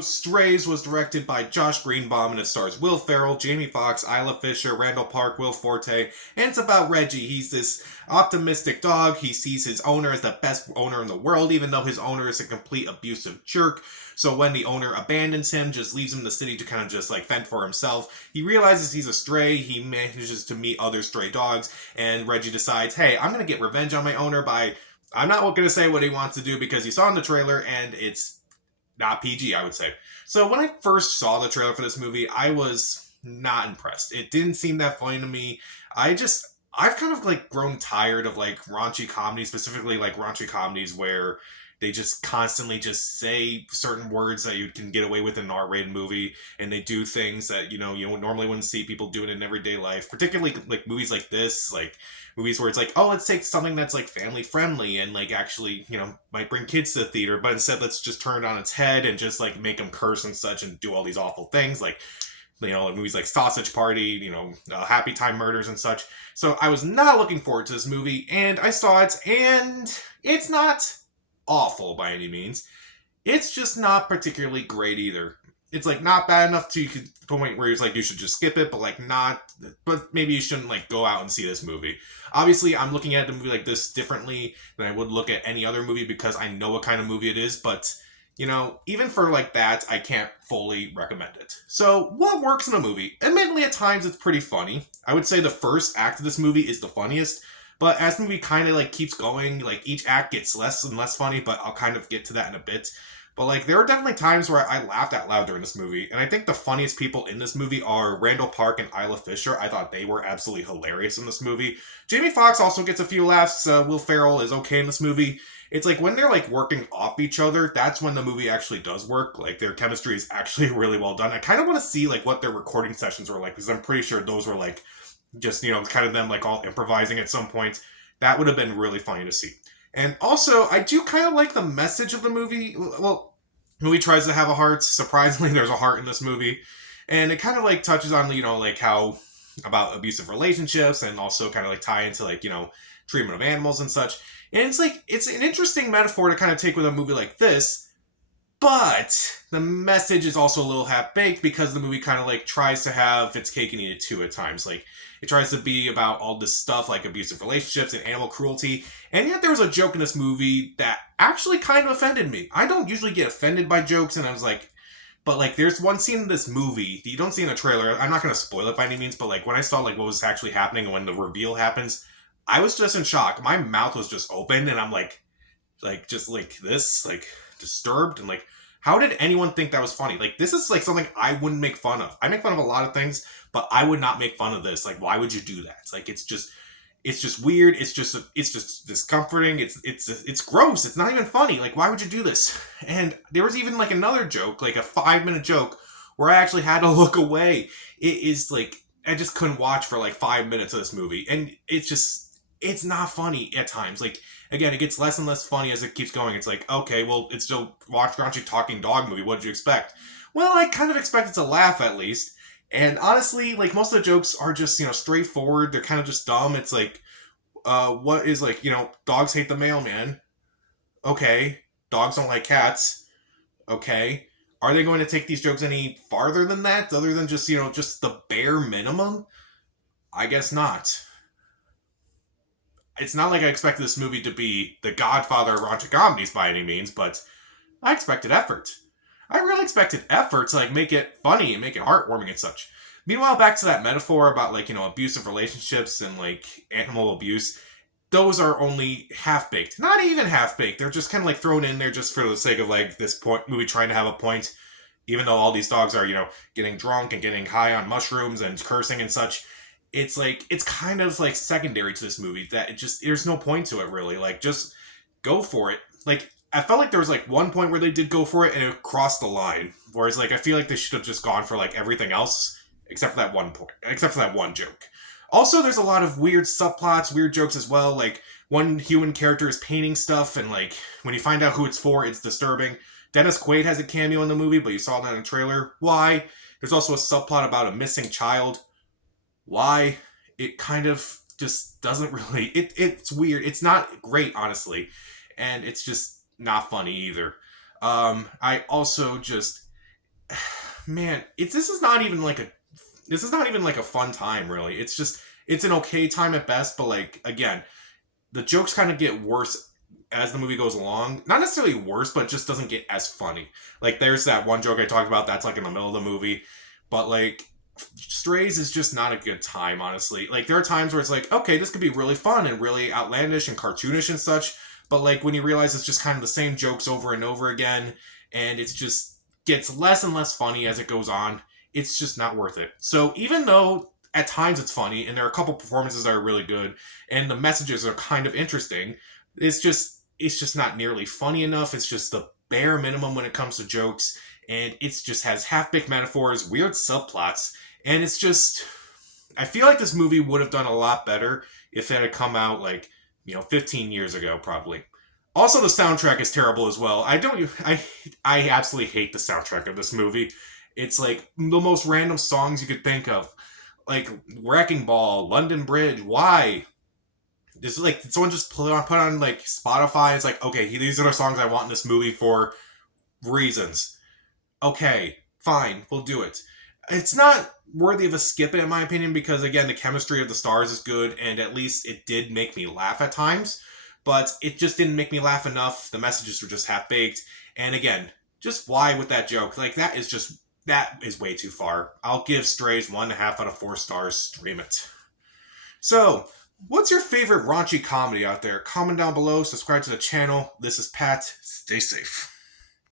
Strays was directed by Josh Greenbaum and it stars Will Ferrell, Jamie Foxx, Isla Fisher, Randall Park, Will Forte, and it's about Reggie. He's this optimistic dog. He sees his owner as the best owner in the world, even though his owner is a complete abusive jerk. So when the owner abandons him, just leaves him in the city to kind of just like fend for himself, he realizes he's a stray. He manages to meet other stray dogs, and Reggie decides, hey, I'm going to get revenge on my owner by. I'm not going to say what he wants to do because he saw in the trailer and it's not PG, I would say. So when I first saw the trailer for this movie, I was not impressed. It didn't seem that funny to me. I've kind of like grown tired of like raunchy comedies, specifically like raunchy comedies where they just constantly just say certain words that you can get away with in an R-rated movie, and they do things that you normally wouldn't see people doing in everyday life. Particularly like movies like this, like movies where it's like, oh, let's take something that's like family friendly and like actually might bring kids to the theater, but instead let's just turn it on its head and just like make them curse and such and do all these awful things like movies like Sausage Party, Happy Time Murders and such. So I was not looking forward to this movie, and I saw it, and it's not awful by any means. It's just not particularly great either. It's like not bad enough to the point where it's like you should just skip it, but like not. But maybe you shouldn't like go out and see this movie. Obviously, I'm looking at a movie like this differently than I would look at any other movie because I know what kind of movie it is. But even for like that, I can't fully recommend it. So, what works in a movie? Admittedly, at times it's pretty funny. I would say the first act of this movie is the funniest. But as the movie kind of like keeps going, like each act gets less and less funny, but I'll kind of get to that in a bit. But like there are definitely times where I laughed out loud during this movie, and I think the funniest people in this movie are Randall Park and Isla Fisher. I thought they were absolutely hilarious in this movie. Jamie Foxx also gets a few laughs. Will Ferrell is okay in this movie. It's like when they're like working off each other, that's when the movie actually does work. Like their chemistry is actually really well done. I kind of want to see like what their recording sessions were like because I'm pretty sure those were like just kind of them like all improvising at some point. That would have been really funny to see. And also, I do kind of like the message of the movie. Well, the movie tries to have a heart. Surprisingly, there's a heart in this movie, and it kind of like touches on like how about abusive relationships, and also kind of like tie into like treatment of animals and such. And it's like it's an interesting metaphor to kind of take with a movie like this. But the message is also a little half baked because the movie kind of like tries to have its cake and eat it too at times. Like it tries to be about all this stuff like abusive relationships and animal cruelty. And yet there was a joke in this movie that actually kind of offended me. I don't usually get offended by jokes, and I was like, but like there's one scene in this movie that you don't see in the trailer. I'm not going to spoil it by any means, but like when I saw like what was actually happening and when the reveal happens, I was just in shock. My mouth was just open, and I'm like just like this, like disturbed, and like how did anyone think that was funny? Like this is like something I wouldn't make fun of. I make fun of a lot of things, but I would not make fun of this. Like why would you do that? It's like it's just weird. It's just discomforting. It's gross. It's not even funny. Like why would you do this? And there was even like another joke, like a 5-minute joke where I actually had to look away. It is like I just couldn't watch for like 5 minutes of this movie, and it's not funny at times. Like again, it gets less and less funny as it keeps going. It's like, okay, well, it's still watch raunchy talking dog movie. What did you expect? Well, I kind of expected to laugh at least. And honestly, like most of the jokes are just straightforward. They're kind of just dumb. It's like, what is like dogs hate the mailman. Okay, dogs don't like cats. Okay, are they going to take these jokes any farther than that, other than just just the bare minimum? I guess not. It's not like I expected this movie to be the Godfather of raunchy comedies by any means, but I expected effort. I really expected effort to like make it funny and make it heartwarming and such. Meanwhile, back to that metaphor about like abusive relationships and like animal abuse, those are only half baked. Not even half baked. They're just kind of like thrown in there just for the sake of like this point movie trying to have a point. Even though all these dogs are getting drunk and getting high on mushrooms and cursing and such, it's like it's kind of like secondary to this movie that it just there's no point to it really. Like just go for it. Like I felt like there was like one point where they did go for it and it crossed the line. Whereas like I feel like they should have just gone for like everything else except for that one point, except for that one joke. Also, there's a lot of weird subplots, weird jokes as well. Like one human character is painting stuff, and like when you find out who it's for, it's disturbing. Dennis Quaid has a cameo in the movie, but you saw that in the trailer. Why? There's also a subplot about a missing child. Why? It kind of just doesn't really. It's weird. It's not great, honestly, and it's just not funny either. I also just man, this is not even like a fun time, really. It's an okay time at best, but like again, the jokes kind of get worse as the movie goes along. Not necessarily worse, but it just doesn't get as funny. Like there's that one joke I talked about that's like in the middle of the movie, but like Strays is just not a good time, honestly. Like there are times where it's like, okay, this could be really fun and really outlandish and cartoonish and such, but like when you realize it's just kind of the same jokes over and over again, and it's just gets less and less funny as it goes on, it's just not worth it. So even though at times it's funny and there are a couple performances that are really good and the messages are kind of interesting, it's just not nearly funny enough. It's just the bare minimum when it comes to jokes, and it just has half-baked metaphors, weird subplots, and it's just I feel like this movie would have done a lot better if it had come out like 15 years ago, probably. Also, the soundtrack is terrible as well. I absolutely hate the soundtrack of this movie. It's like the most random songs you could think of, like Wrecking Ball, London Bridge. Why? Just like someone just put on like Spotify. It's like, okay, these are the songs I want in this movie for reasons. Okay, fine, we'll do it. It's not worthy of a skip in my opinion because again the chemistry of the stars is good and at least it did make me laugh at times, but it just didn't make me laugh enough. The messages were just half baked, and again, just why with that joke? Like that is way too far. I'll give Strays 1.5 out of 4 stars. Stream it. So, what's your favorite raunchy comedy out there? Comment down below, subscribe to the channel. This is Pat. Stay safe.